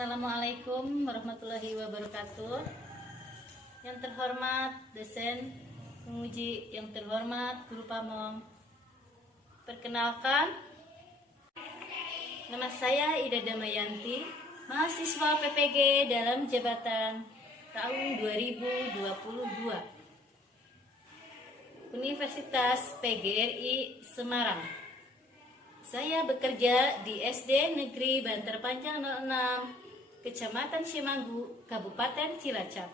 Assalamualaikum warahmatullahi wabarakatuh. Yang terhormat dosen penguji, yang terhormat guru pamong. Perkenalkan, nama saya Ida Damayanti, mahasiswa PPG dalam jabatan tahun 2022 Universitas PGRI Semarang. Saya bekerja di SD Negeri Bantar Panjang 06, Kecamatan Cimanggu, Kabupaten Cilacap.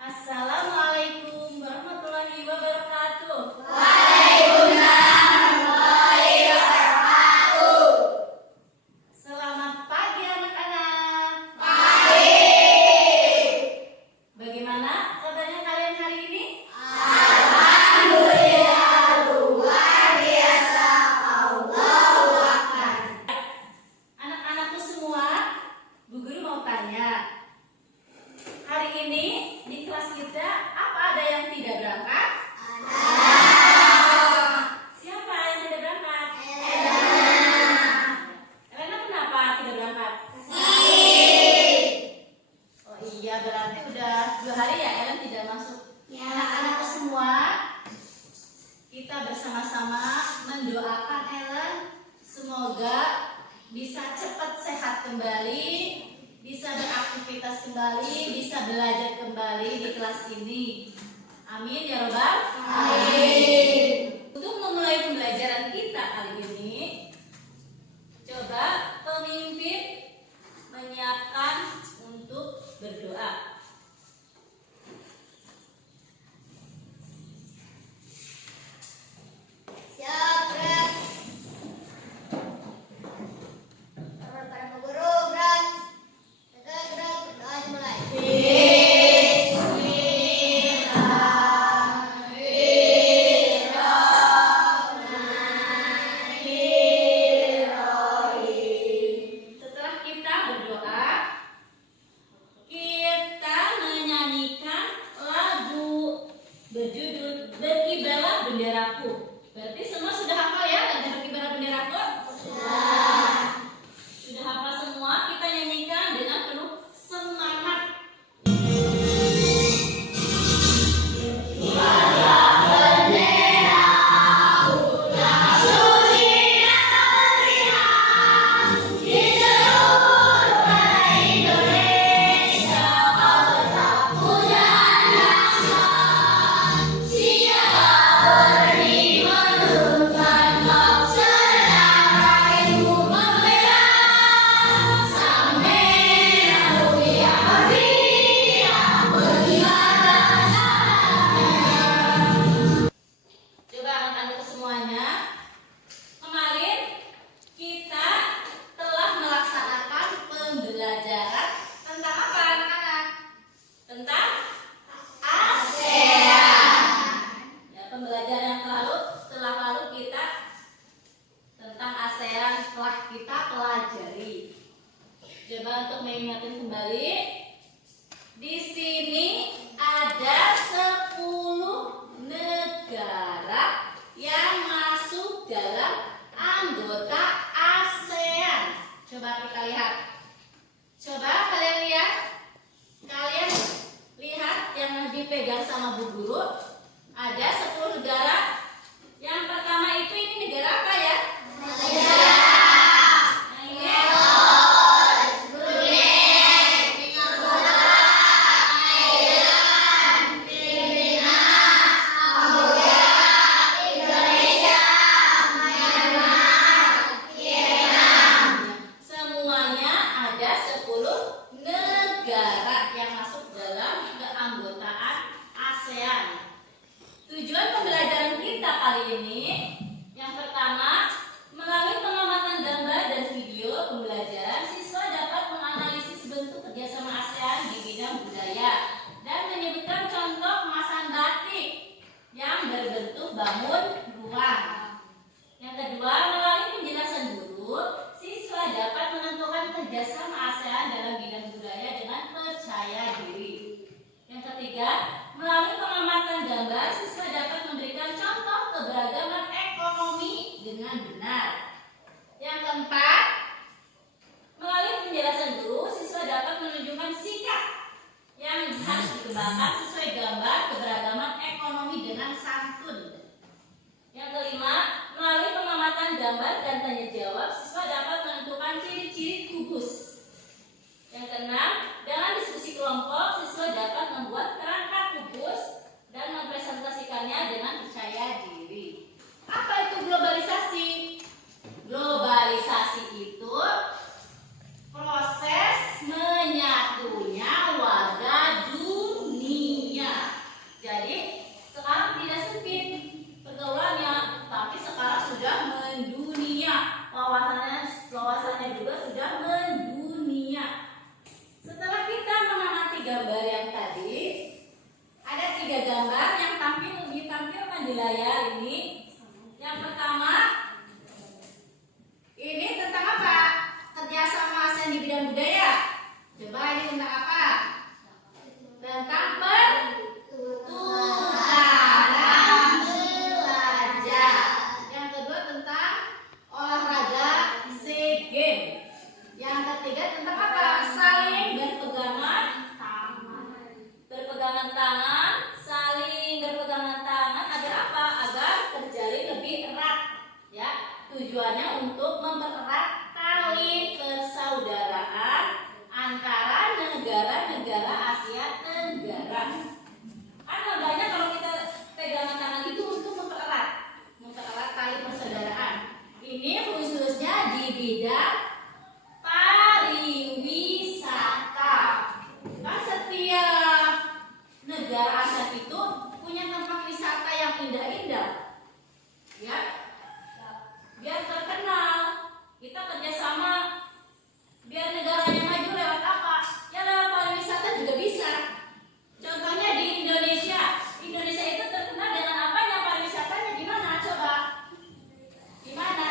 Assalamualaikum warahmatullahi wabarakatuh. Selamat pagi anak-anak. Bagaimana kabarnya kalian hari ini? Alhamdulillah, luar biasa. Allahu Akbar. Anak-anakku semua, Bu Guru mau tanya. Hari ini di kelas kita apa ada yang tidak berangkat? Siapa yang tidak berangkat? Elena kenapa tidak berangkat? Oh iya, berarti udah 2 hari ya Ellen tidak masuk. Anak-anakku semua, kita bersama-sama mendoakan Ellen semoga bisa cepat sehat kembali, bisa beraktivitas kembali, bisa belajar kembali di kelas ini. Amin ya Robbal. Amin. Untuk memulai pembelajaran kita kali ini, coba pemimpin menyiapkan untuk berdoa. Siap, Bram. Para guru, Bram. Segera berdoa dimulai. Setelah kita berdoa, kita menyanyikan lagu berjudul Berkibarlah Benderaku. Berarti semua sudah hafal ya lagu Berkibarlah Benderaku? Sudah hafal semua? Kita nyanyikan dengan penuh semangat. Coba anak-anak semuanya, kemarin kita telah melaksanakan pembelajaran tentang apa anak-anak? Tentang ASEAN. Ya, pembelajaran yang setelah lalu kita tentang ASEAN telah kita pelajari. Coba untuk mengingatkan kembali, di sini ada 10 negara yang masuk dalam anggota ASEAN. Coba kita lihat. Coba kalian lihat. Kalian lihat yang dipegang sama Bu Guru. Ada 10 negara. Yang pertama itu ini negara apa ya? Yang ini? Semuanya ada 10 negara yang masuk dalam keanggotaan ASEAN. Tujuan pembelajaran kita kali ini, yang pertama, melalui pengamatan gambar dan video pembelajaran, siswa dapat menganalisis bentuk kerjasama ASEAN di bidang budaya dan menyebutkan contoh kemasan batik yang berbentuk bangun ruang. Yang kedua, melalui penjelasan guru, siswa dapat menentukan kerjasama ASEAN dalam budaya dengan percaya diri. Yang ketiga, melalui pengamatan gambar, siswa dapat memberikan contoh keberagaman ekonomi dengan benar. Yang keempat, melalui penjelasan guru, siswa dapat menunjukkan sikap yang harus dikembangkan sesuai gambar keberagaman ekonomi dengan santun. Yang kelima, melalui pengamatan gambar dan tanya jawab, siswa dapat menentukan ciri-ciri kubus. Yang keenam, dalam diskusi kelompok, siswa dapat membuat kerangka kubus dan mempresentasikannya dengan percaya diri. Apa itu globalisasi? Globalisasi itu proses menyatunya warga dunia. Jadi sekarang tidak sempit pergaulannya, tapi sekarang sudah mendunia. Wawasannya juga sudah mendunia. Setelah kita mengamati gambar yang tadi, ada 3 gambar yang ditampilkan di layar ini. Yang pertama, ini tentang apa? Kerjasama ASEAN di bidang budaya. Coba ini tentang apa? Tentang pertukaran belajar. Yang kedua tentang olahraga SEA Games. Yang ketiga tentang apa? Saling berpegangan tangan, saling berpegangan tangan agar apa? Agar terjalin lebih erat. Ya, tujuannya untuk mempererat tali persaudaraan antara negara-negara Asia Tenggara. Kan banyak kalau kita pegangan tangan itu untuk mempererat tali persaudaraan. Ini khususnya di bidang pariwisata. Kan setiap negara ASEAN itu punya tempat wisata yang indah-indah, ya, biar terkenal. Kita kerjasama biar negaranya maju lewat apa? Ya lewat pariwisata juga bisa. Contohnya di Indonesia. Indonesia itu terkenal dengan apanya? Pariwisatanya di mana? Coba. Di mana?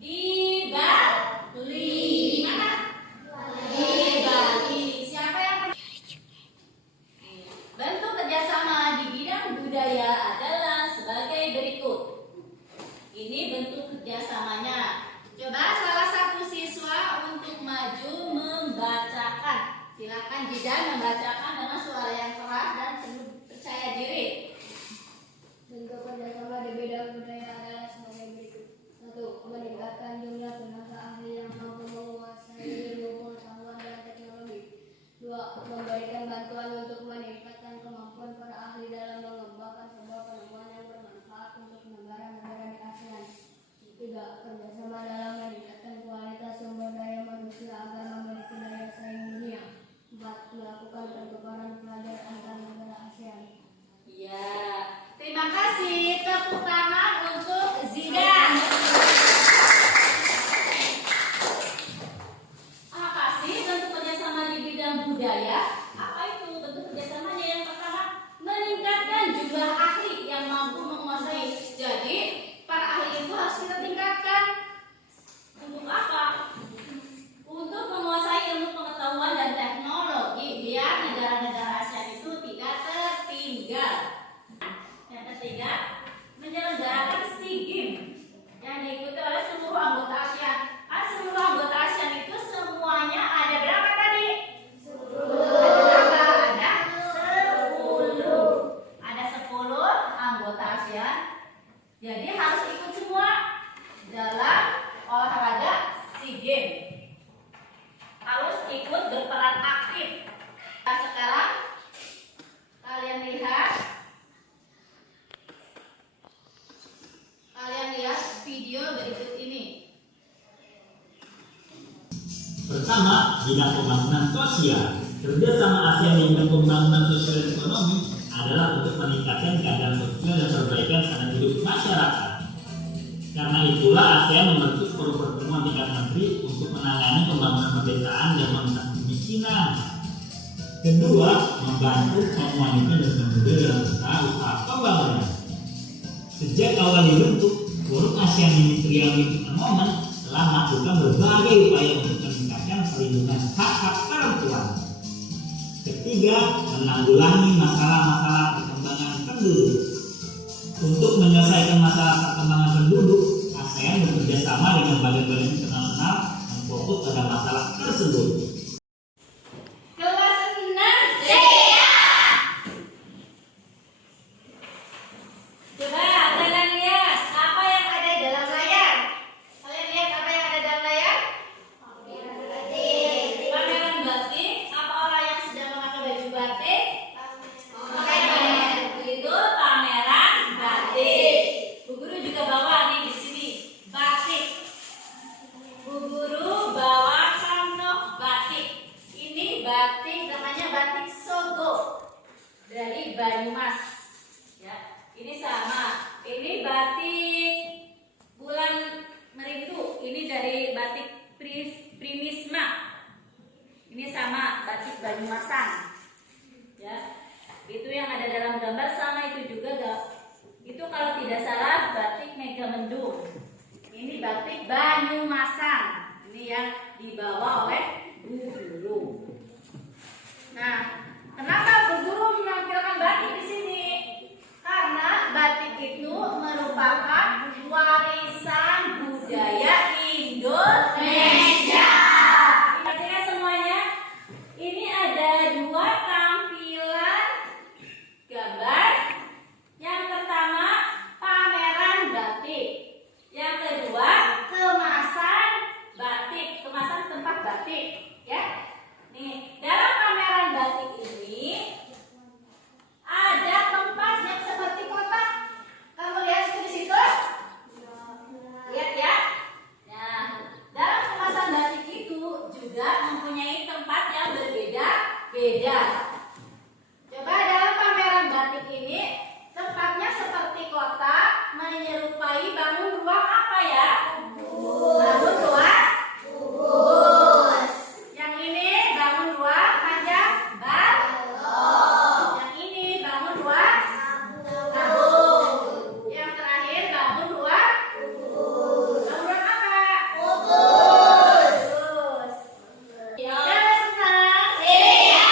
Di Bali. Di mana? Di Bali. Siapa yang bentuk kerjasama di bidang budaya adalah sebagai berikut. Ini bentuk kerjasamanya. Coba salah satu siswa untuk maju membacakan. Silakan Jidan membacakan dengan suara yang keras dan penuh percaya diri. Bentuk kerjasama di bidang budaya adalah sebagai berikut. 1. Meningkatkan jumlah tenaga ahli yang mampu menguasai ilmu pengetahuan dan teknologi. 2. Memberikan bantuan untuk meningkatkan kemampuan para ahli dalam mengembangkan sebuah penemuan yang bermanfaat untuk negara-negara di ASEAN. 3. Kerjasama dalam meningkatkan kualitas sumber daya manusia agar memiliki daya saing dunia. 4. Melakukan pertukaran pelajar antar negara ASEAN. Ya, terima kasih. Tepuk tangan untuk Zidan. Apa sih bentuk kerjasama di bidang budaya? Apa itu bentuk kerjasamanya? Yang pertama, meningkatkan jumlah ahli yang mampu menguasai. Jadi, para ahli itu harus kita tingkatkan. Untuk apa? Untuk menguasai ilmu pengetahuan dan teknologi biar negara-negara ASEAN itu tidak tertinggal. Yang ketiga, menyelenggarakan SEA Games yang diikuti oleh seluruh anggota ASEAN. Seluruh anggota ASEAN itu semuanya ada berapa tadi? 10. Ada 10. Ada 10 anggota ASEAN. Jadi harus ikut semua dalam olahraga SEA Games. Harus ikut berperan aktif. Nah, sekarang kalian lihat video berikut ini. Pertama, bidang pembangunan sosial. Kerjasama ASEAN di bidang pembangunan sosial dan ekonomi adalah untuk meningkatkan keadaan sosial dan perbaikan standar hidup masyarakat. Karena itulah ASEAN membentuk forum pertemuan tingkat menteri untuk menangani pembangunan pedesaan dan mengatasi kemiskinan. Kedua, membantu kaum wanita dan pemuda dalam usaha pembangunan. Sejak awal dibentuk, Forum ASEAN Ministerial Women telah melakukan berbagai upaya untuk meningkatkan perlindungan hak-hak perempuan. ketiga, menanggulangi masalah-masalah perkembangan penduduk. Untuk menyelesaikan masalah perkembangan penduduk, ASEAN bekerja sama dengan badan-badan internasional yang fokus pada masalah tersebut. Kelas 6 D. Coba kalian lihat apa yang ada dalam layar. Kalian lihat apa yang ada dalam layar? Pameran batik. Apa orang yang sedang memakai baju batik? Itu pameran batik. Bu Guru juga bawa nih di sini batik. Bu Guru bawa kantong batik. Ini batik namanya batik Sogo dari Banyumas. Ya, ini sama. Ini batik Bulan Merindu. Ini dari batik Primisma. Ini sama batik Banyumasan. Ya, itu yang ada dalam gambar sama itu juga itu kalau tidak salah batik Megamendung. Ini batik Banyumasan. Ini yang dibawa oleh Bu Guru. Nah, kenapa Bu Guru menampilkan batik di sini? Karena batik itu merupakan warisan budaya Indonesia. Perhatikan semuanya. Ini ada dua tampilan gambar. Yang pertama pameran batik. Yang kedua kemasan batik, kemasan tempat batik, ya. Nih, dalam pameran batik ini ada tempat yang seperti kotak. Kamu lihat di situ? Lihat ya. Nah, dalam kemasan batik itu juga mempunyai tempat yang berbeda-beda. Coba dalam pameran batik ini tempatnya seperti kotak, menyerupai bangun ruang apa ya? Bangun ruang kubus. Yang ini bangun ruang panjang balok. Yang ini bangun ruang tabung. Yang terakhir bangun ruang kubus. Bangun ruang apa? Kubus. Udah senang? Iya.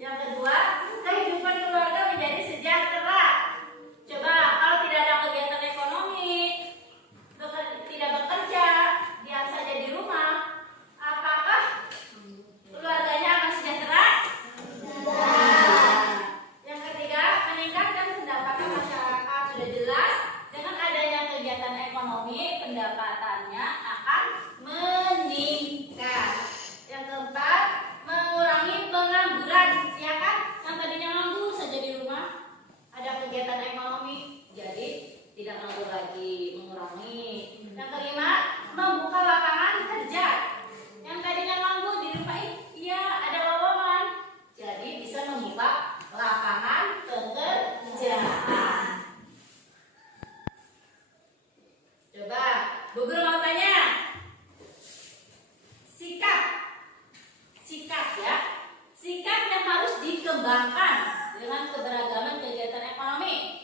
Yang kedua, kehidupan keluarga menjadi sejahtera. Coba kalau tidak ada kegiatan ekonomi, tidak bekerja, diam saja di rumah, apakah keluarganya akan sejahtera? Yang ketiga, meningkatkan pendapatan masyarakat. Sudah jelas, dengan adanya kegiatan ekonomi, pendapatannya akan meningkat. Yang keempat, mengurangi pengangguran. Ya kan? Yang tadinya nganggur saja di rumah, ada kegiatan ekonomi, jadi tidak nganggur lagi, mengurangi. Yang kelima, membuka lapangan kerja. Yang tadinya nganggur di rumah, iya ada lowongan, jadi bisa membuka lapangan pekerjaan. Coba, Bu Guru mau tanya, sikap ya, sikap yang harus dikembangkan dengan keberagaman kegiatan ekonomi.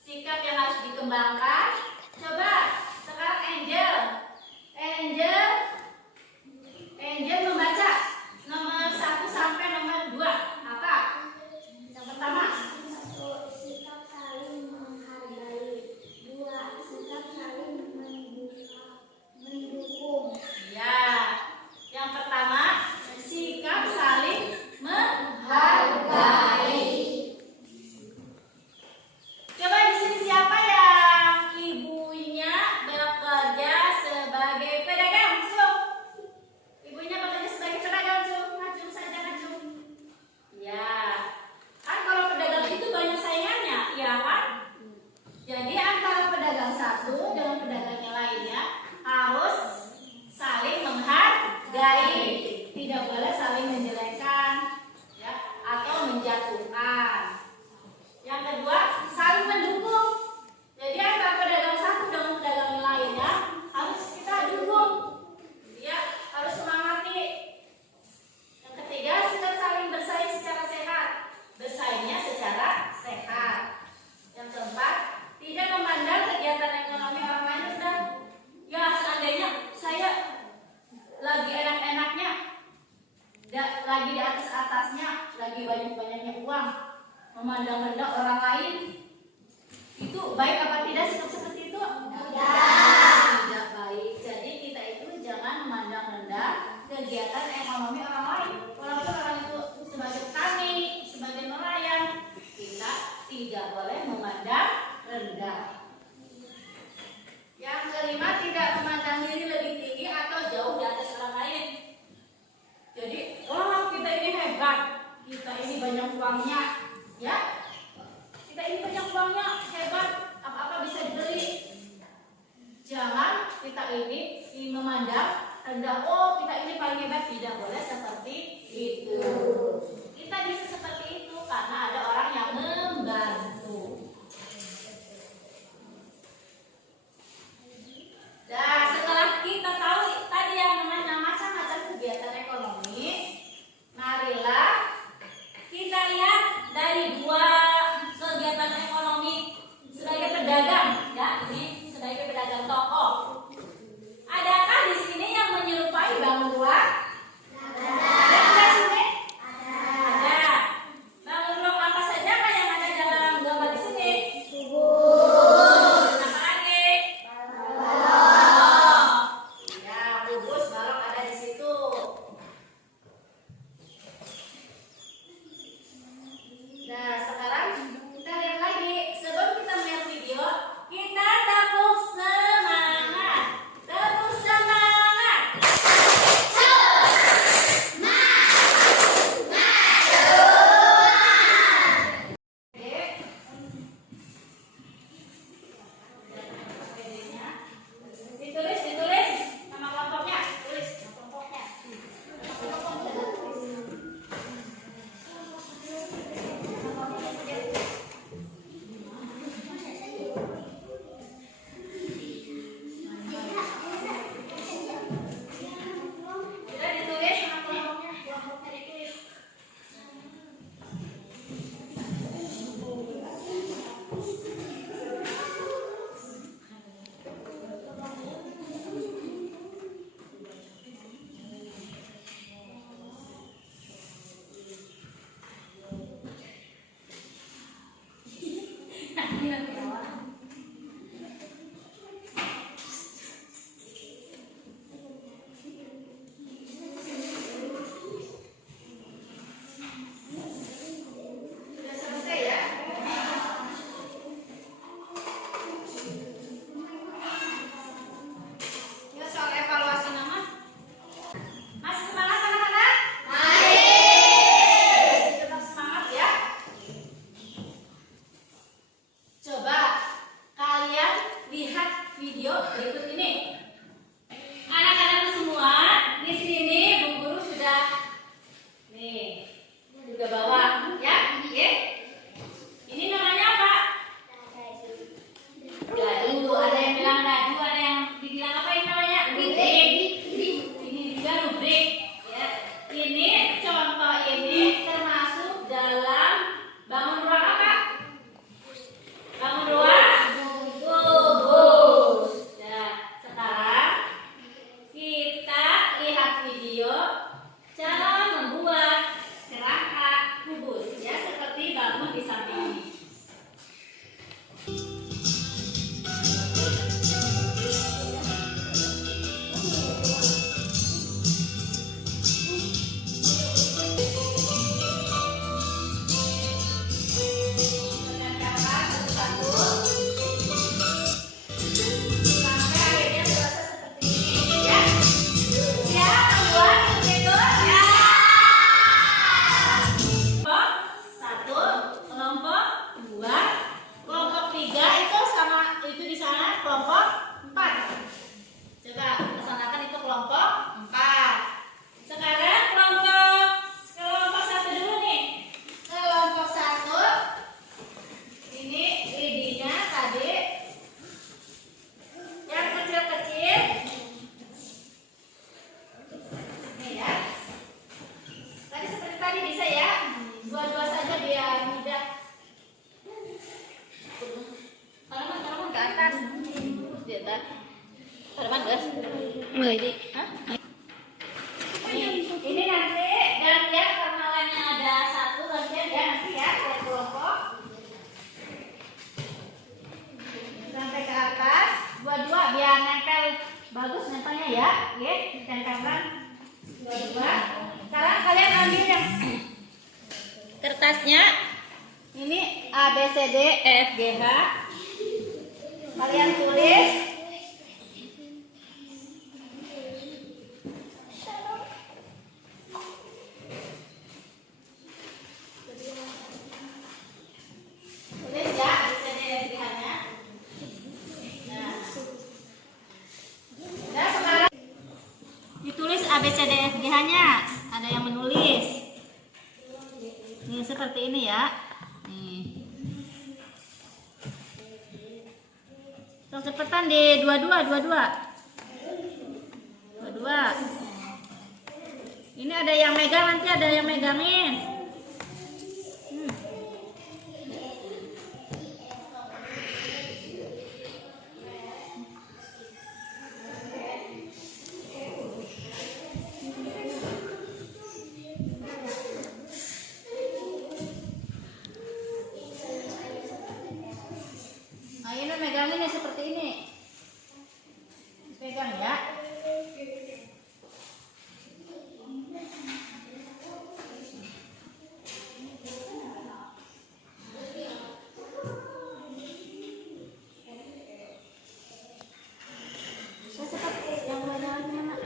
Sikap yang harus dikembangkan. Coba sekarang Angel membaca nomor 1 sampai nomor 2. Apa? Yang pertama. 1. Sikap saling menghargai. 2. Sikap saling mendukung. Ya. Yang pertama, sikap saling menghargai. Coba di sini siapa yang ibunya bekerja sebagai pedagang? Ibunya bekerja sebagai pedagang, maju saja maju. Ya, kan kalau pedagang itu banyak saingannya, ya kan? Jadi antara pedagang satu dengan pedagang yang lainnya harus saling menghargai, tidak boleh saling menjelekkan, ya, atau menjatuhkan. Yang kedua, saling mendukung. Jadi antara pedagang satu dengan pedagang yang lainnya harus kita dukung, ya, harus semangati. Yang ketiga, kita saling bersaing secara sehat, bersaingnya secara sehat. Yang keempat, tidak memandang kegiatan ekonomi orang lain rendah. Ya, seandainya saya lagi enak-enaknya, lagi di atas-atasnya, lagi banyak-banyaknya uang, memandang rendah orang lain, itu baik apa tidak sikap seperti itu? Tidak baik. Jadi kita itu jangan memandang rendah kegiatan ekonomi orang lain. Walaupun orang itu sebagai petani, sebagai nelayan, kita tidak boleh memandang rendah. Yang kelima, tidak memandang diri lebih tinggi atau jauh di atas orang lain. Jadi, wah kita ini hebat, kita ini banyak uangnya, ya. Kita ini banyak uangnya, hebat, apa-apa bisa dibeli. Jangan kita ini memandang rendah, oh kita ini paling hebat, tidak boleh seperti itu. Kita bisa seperti itu karena ada orang yang membantu. Nah, setelah kita tahu tadi yang namanya macam-macam kegiatan ekonomi, marilah kita lihat dari dua kegiatan ekonomi sebagai pedagang, ya, ini sebagai pedagang toko. Adakah di sini yang menyerupai ya. Dua-dua saja biar mudah. Kalau ke atas. Di atas. Teman guys. Mulai deh. Hah? Ini nanti gantian karena lainnya ada satu gantian ya nanti ya kelompok sampai ke atas dua-dua biar nempel bagus nempelnya ya. Oke, ditempelkan dua-dua. Sekarang kalian ambil yang kertasnya ini A B C D E F G H. Kalian tulis. Tulis ya A B C D E F G H-nya. Nah. Nah, sekarang ditulis A B C D E F G H-nya. Ada yang menulis. Nih seperti ini ya. Nih. Terus cepetan di dua-dua. Ini ada yang megang, nanti ada yang megangin. Nah, ini meganginnya seperti ini. Pegang ya. Saya seperti yang banyak mana?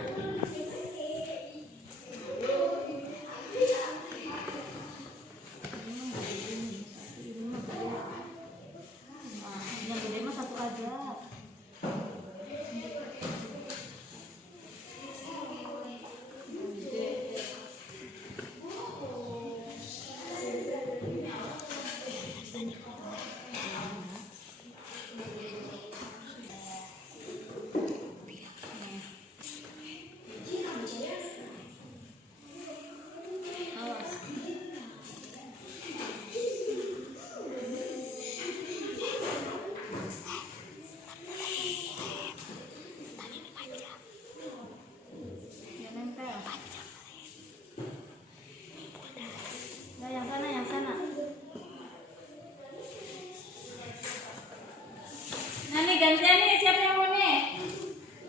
Yang gede mah satu aja. Ya nempel. Nah, yang sana. Nah, nih gantian nih, siapa yang mau nih?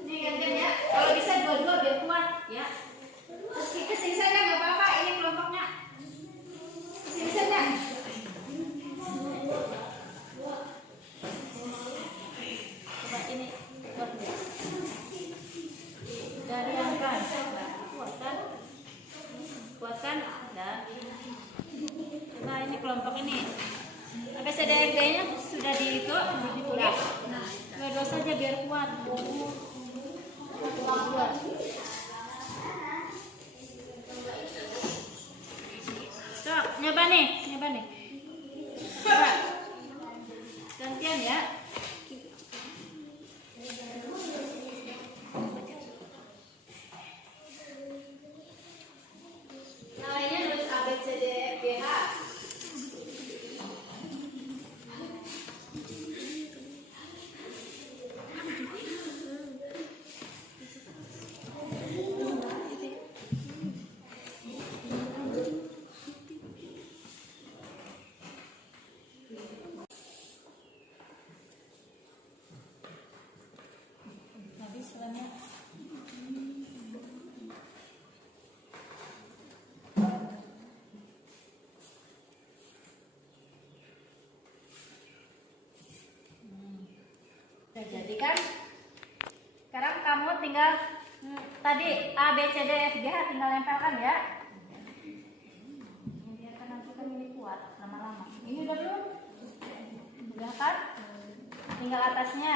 Nih gantian ya. Kalau bisa dua-dua biar kuat ya. Terus kesini saja nggak apa-apa, ini kelompoknya. Kesini saja. Coba ini kuat deh. Dari angkat. Kuatkan. Nah. Coba ini kelompok ini. Sampai CDFG-nya sudah ditulis. Nah, dua-dua saja biar kuat. Dua. Sok, nyoba nih. Coba. Gantian ya. Nah, ini nulis A B C D E F G H. Habis selamnya. Jadi kan sekarang kamu tinggal tadi A B C D F G H tinggal nempelkan ya. Biarkan nanti kan ini kuat lama-lama. Ini udah belum? Udah kan? Tinggal atasnya.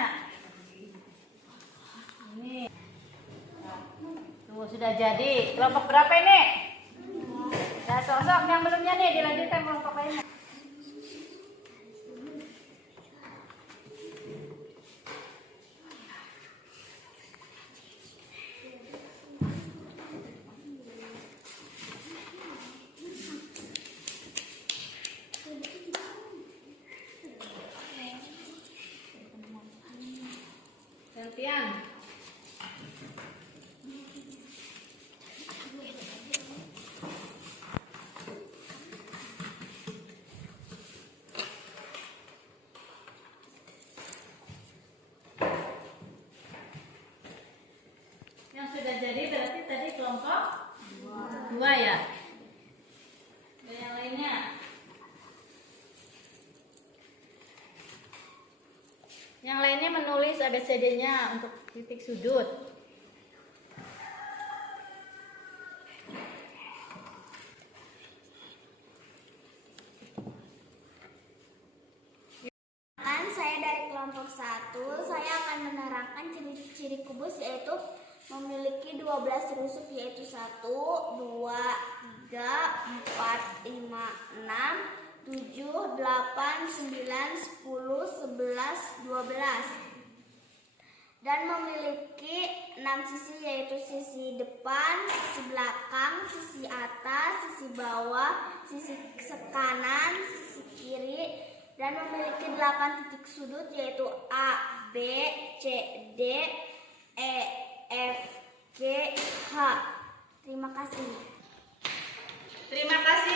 Ini. Nah, tuh sudah jadi. Kelompok berapa ini? Nah, sosok yang belumnya nih dilanjutkan kelompok lainnya. Yang lainnya menulis ABCD-nya untuk titik sudut. Saya dari kelompok 1, saya akan menerangkan ciri-ciri kubus yaitu memiliki 12 rusuk yaitu 1, 2, 3, 4, 5, 6, 7, 8, 9, 10, 11, 12 dan memiliki 6 sisi yaitu sisi depan, sisi belakang, sisi atas, sisi bawah, sisi kanan, sisi kiri dan memiliki 8 titik sudut yaitu A, B, C, D, E, F, G, H. Terima kasih. Terima kasih